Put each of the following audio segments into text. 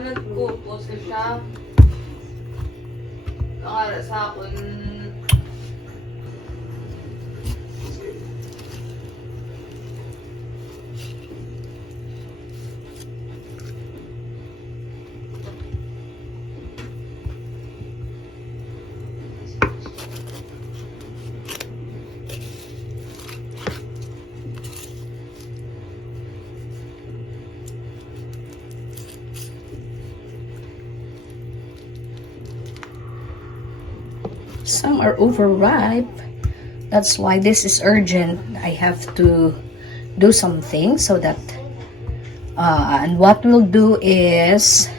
nagkupos ka siya. Nakara sa akin. Some are overripe. That's why this is urgent. I have to do something so that and what we'll do is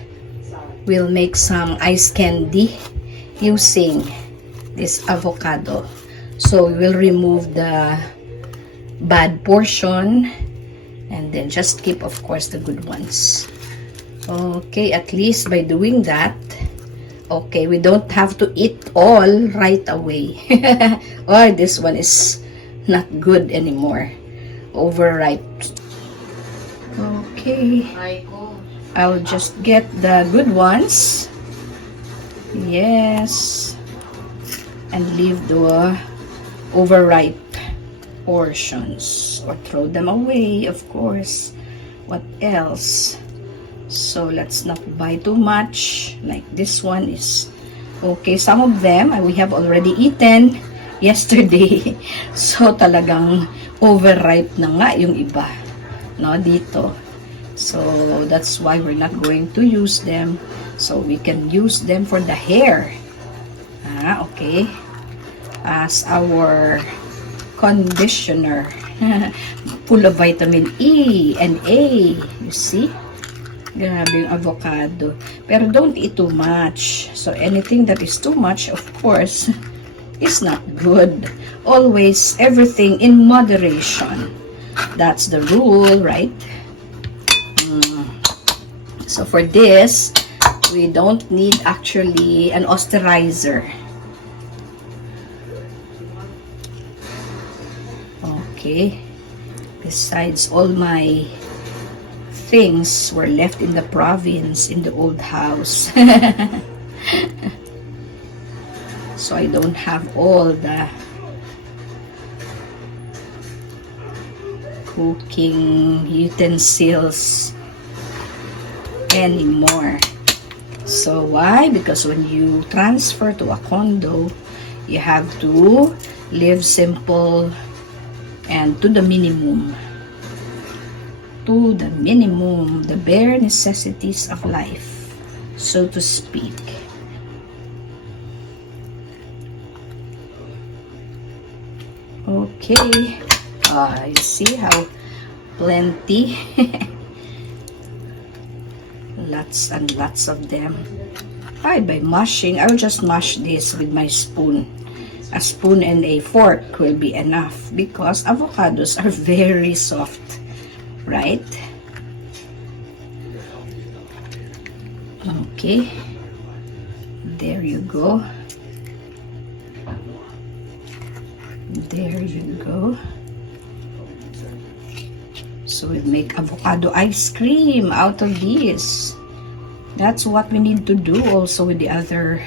we'll make some ice candy using this avocado. So we will remove the bad portion and then just keep, of course, the good ones. Okay, at least by doing that, okay, we don't have to eat all right away. Oh, this one is not good anymore. Overripe. Okay. I'll just get the good ones. Yes. And leave the overripe portions. Or throw them away, of course. What else? So let's not buy too much. Like this one is okay. Some of them we have already eaten yesterday. So talagang overripe na nga yung iba, no, dito. So that's why we're not going to use them. So we can use them for the hair. Okay. As our conditioner. Full of vitamin E and A. You see? Grabe yung avocado. Pero don't eat too much. So anything that is too much, of course, is not good. Always, everything in moderation. That's the rule, right? So for this, we don't need actually an osterizer. Okay. Besides, all my things were left in the province, in the old house. So I don't have all the cooking utensils anymore. So why? Because when you transfer to a condo, you have to live simple and to the minimum. To the minimum, the bare necessities of life, so to speak. Okay. You see how plenty? Lots and lots of them. By mashing, I will just mash this with my spoon. A spoon and a fork will be enough because avocados are very soft. Right? Okay. There you go. There you go. So we make avocado ice cream out of this. That's what we need to do also with the other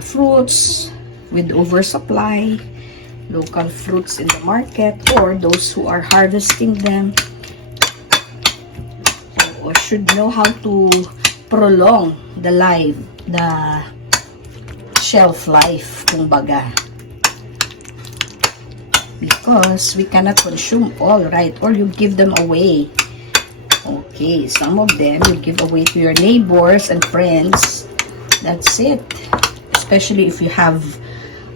fruits with oversupply. Local fruits in the market or those who are harvesting them or should know how to prolong the shelf life, kumbaga, because we cannot consume all, right? Or you give them away. Okay, some of them you give away to your neighbors and friends. That's it. Especially if you have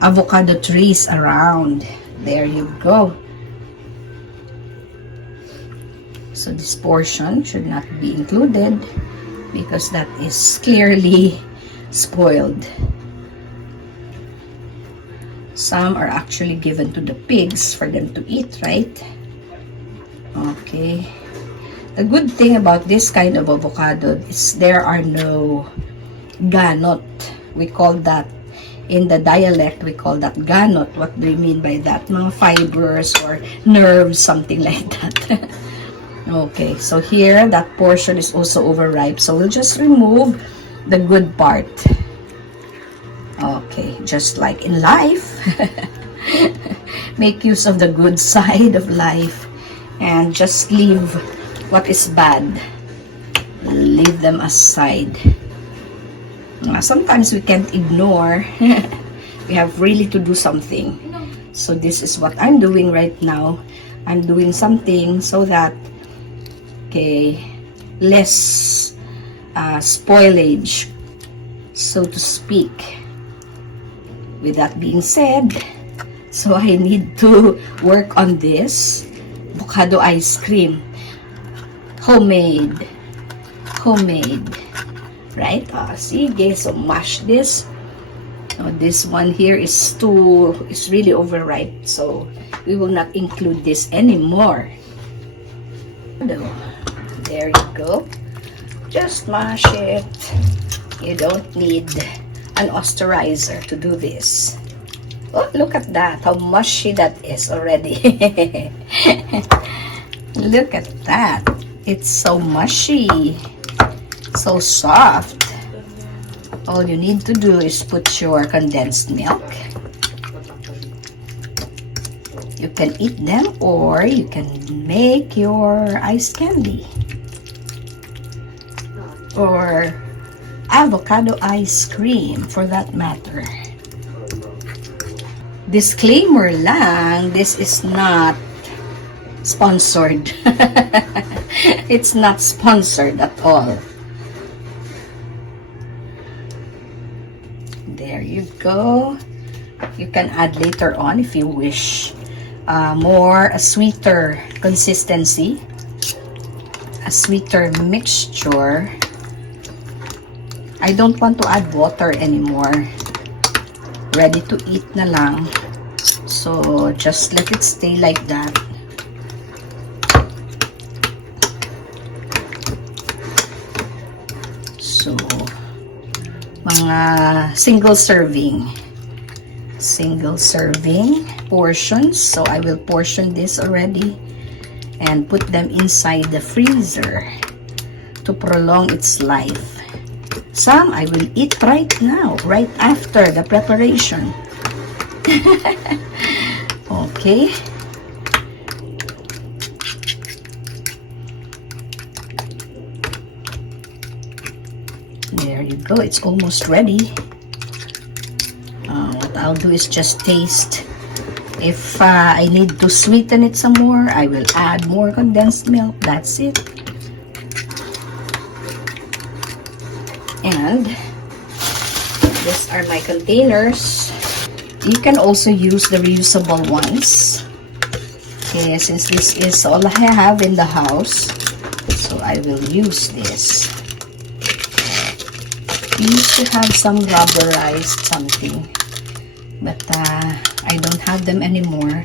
avocado trees around. There you go. So this portion should not be included because that is clearly spoiled. Some are actually given to the pigs for them to eat, right? Okay. The good thing about this kind of avocado is there are no ganot. We call that, in the dialect, we call that ganot. What do you mean by that? Mga fibers or nerves, something like that. Okay, so here that portion is also overripe, so we'll just remove the good part. Okay, just like in life. Make use of the good side of life and just leave what is bad. Leave them aside. Sometimes we can't ignore. We have really to do something. So this is what I'm doing right now. I'm doing something so that, okay, less spoilage, so to speak. With that being said, so I need to work on this avocado ice cream. Homemade, right? Sige, so mash this. This one here is really overripe, so we will not include this anymore. There you go. Just mash it. You don't need an osterizer to do this. Oh, look at that, how mushy that is already. Look at that. It's so mushy, so soft. All you need to do is put your condensed milk. You can eat them or you can make your ice candy or avocado ice cream for that matter. Disclaimer lang, this is not sponsored. It's not sponsored at all. There you go. You can add later on if you wish a sweeter consistency, a sweeter mixture. I don't want to add water anymore. Ready to eat na lang. So just let it stay like that. So mga single serving portions. So I will portion this already and put them inside the freezer to prolong its life. Some I will eat right now, right after the preparation. Okay. There you go. It's almost ready. What I'll do is just taste. If I need to sweeten it some more, I will add more condensed milk. That's it. And these are my containers. You can also use the reusable ones. Okay, since this is all I have in the house, so I will use this. I used to have some rubberized something, but I don't have them anymore.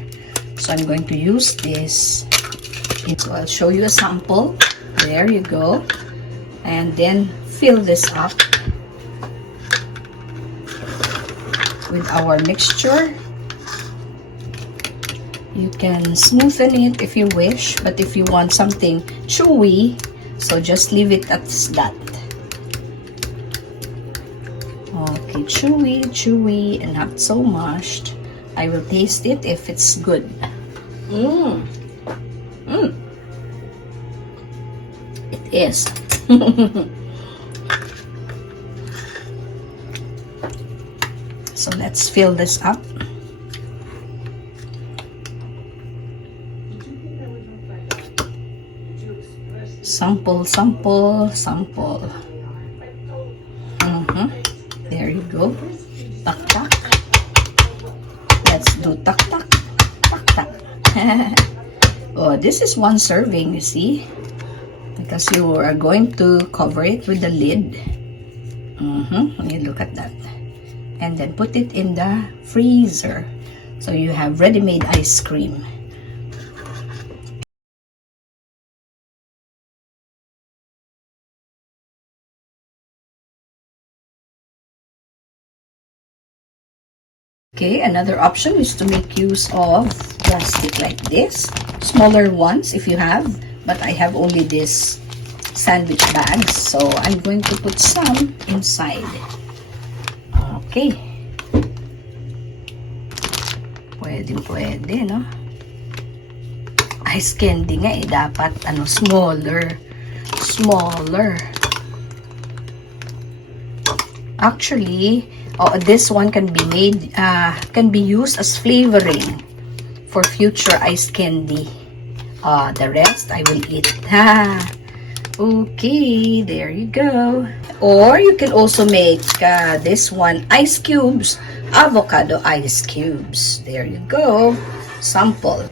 So I'm going to use this. So I'll show you a sample. There you go. And then fill this up with our mixture. You can smoothen it if you wish, but if you want something chewy, so just leave it at that. Okay, chewy and not so mashed. I will taste it if it's good. It is. So let's fill this up. Sample. There you go. Tak tak. Let's do tak tak. Tak tak. Oh, this is one serving, you see? Because you are going to cover it with the lid. You look at that. And then put it in the freezer. So you have ready-made ice cream. Okay, another option is to make use of plastic like this. Smaller ones if you have. but I have only this sandwich bags, so I'm going to put some inside. Okay. Pwede, no? Ice candy nga dapat smaller. Actually, this one can be made, can be used as flavoring for future ice candy. The rest I will eat. Okay, there you go. Or you can also make this one, ice cubes, avocado ice cubes. There you go. Sample.